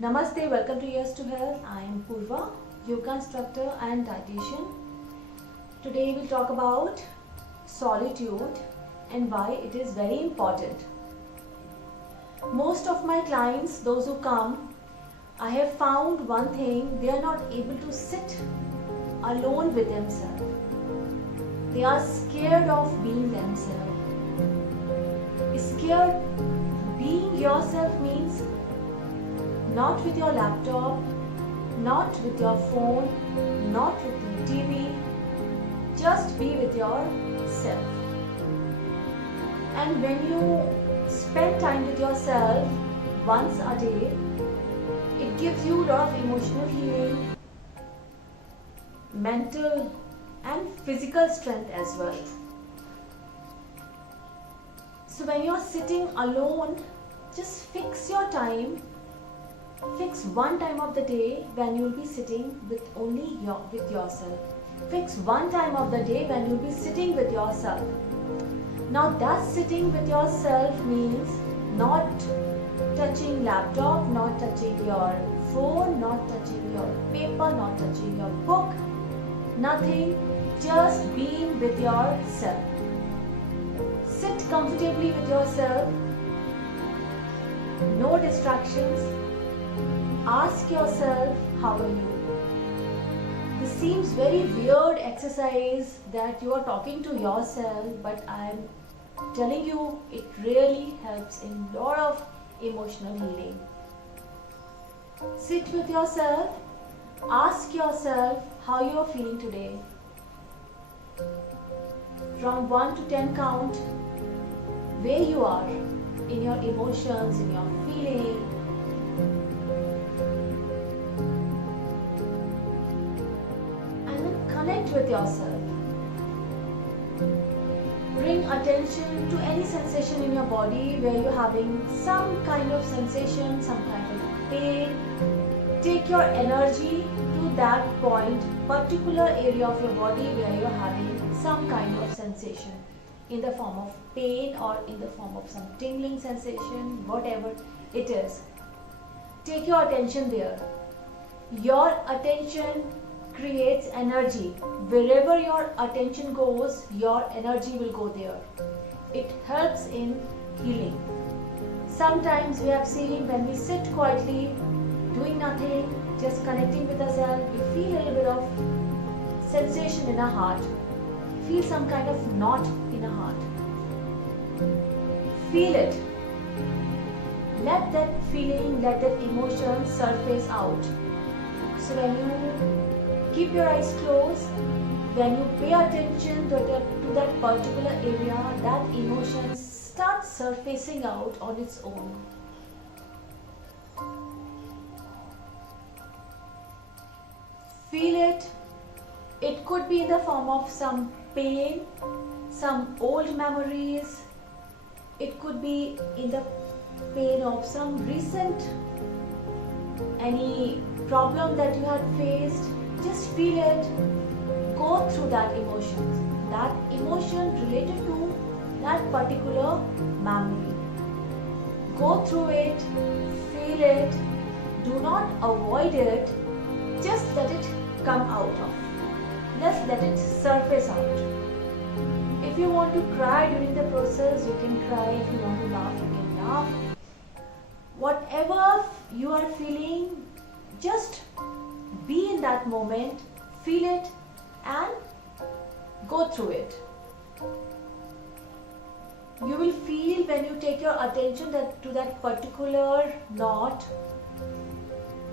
Namaste, welcome to Years to Health. I am Purva, yoga instructor and dietitian. Today we'll talk about solitude and why it is very important. Most of my clients, those who come, I have found one thing: they are not able to sit alone with themselves. They are scared of being themselves. Scared being yourself means not with your laptop, not with your phone, not with the TV, just be with yourself. And when you spend time with yourself once a day, it gives you a lot of emotional healing, mental and physical strength as well. So when you're sitting alone, just fix your time. Fix one time of the day when you'll be sitting with with yourself. Fix one time of the day when you'll be sitting with yourself. Now that sitting with yourself means not touching laptop, not touching your phone, not touching your paper, not touching your book, nothing, just being with yourself. Sit comfortably with yourself, no distractions. Ask yourself, how are you? This seems very weird exercise that you are talking to yourself, but I am telling you it really helps in a lot of emotional healing. Sit with yourself, ask yourself how you are feeling today. From 1 to 10 count where you are in your emotions, in your feeling. Connect with yourself. Bring attention to any sensation in your body where you're having some kind of sensation, some kind of pain. Take your energy to that point, particular area of your body where you're having some kind of sensation in the form of pain or in the form of some tingling sensation, whatever it is. Take your attention there. Your attention creates energy. Wherever your attention goes, your energy will go there. It helps in healing. Sometimes we have seen when we sit quietly, doing nothing, just connecting with ourselves, we feel a little bit of sensation in our heart. Feel some kind of knot in our heart. Feel it. Let that feeling, let that emotion surface out. So when you keep your eyes closed, when you pay attention to that particular area, that emotion starts surfacing out on its own. Feel it. It could be in the form of some pain, some old memories. It could be in the pain of some recent, any problem that you had faced. Just feel it. Go through that emotion. That emotion related to that particular memory. Go through it. Feel it. Do not avoid it. Just let it come out of. Just let it surface out. If you want to cry during the process, you can cry. If you want to laugh, you can laugh. Whatever you are feeling, just be in that moment, feel it and go through it. You will feel when you take your attention to that particular knot,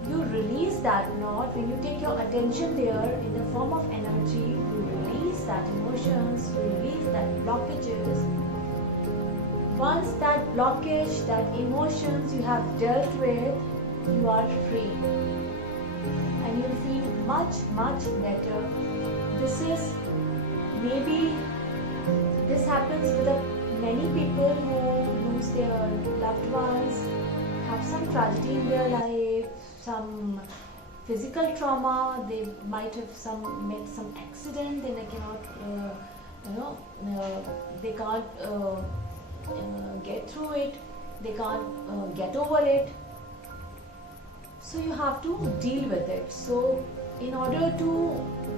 you release that knot. When you take your attention there in the form of energy, you release that emotions, you release that blockages. Once that blockage, that emotions you have dealt with, you are free. And you'll feel much, much better. Maybe this happens with many people who lose their loved ones, have some tragedy in their life, some physical trauma, they might have made some accident, then they cannot, they can't get through it, they can't get over it. So you have to deal with it. So in order to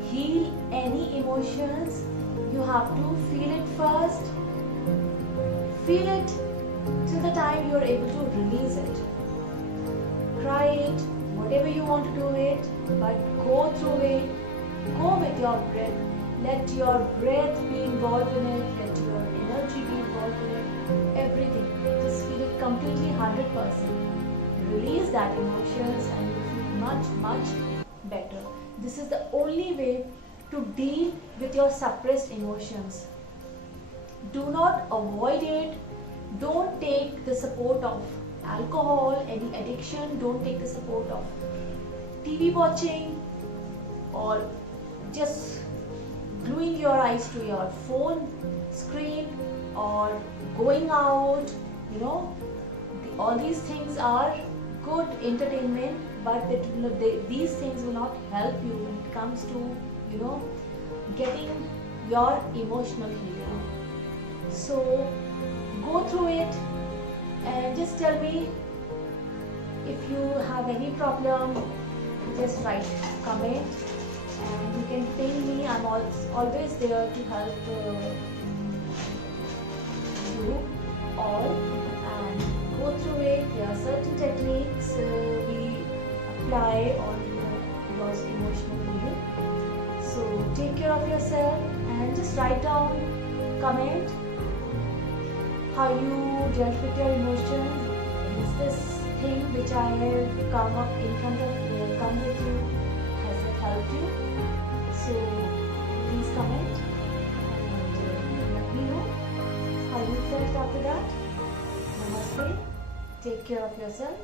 heal any emotions, you have to feel it first. Feel it till the time you're able to release it. Cry it, whatever you want to do it, but go through it. Go with your breath. Let your breath be involved in it. Let your energy be involved in it. Everything. Just feel it completely 100%. Release that emotions and you feel much better. This is the only way to deal with your suppressed emotions. Do not avoid it. Don't take the support of alcohol, any addiction. Don't take the support of TV watching or just gluing your eyes to your phone screen or going out. All these things are good entertainment, but these things will not help you when it comes to getting your emotional healing. So go through it and just tell me if you have any problem. Just write comment and you can ping me. I'm always there to help you all, and go through it. There are certain techniques we apply on your emotional healing. So take care of yourself and just write down, comment how you dealt with your emotions. Is this thing which I have come with you, has it helped you? So please comment and let me know how you felt after that. Namaste. Take care of yourself.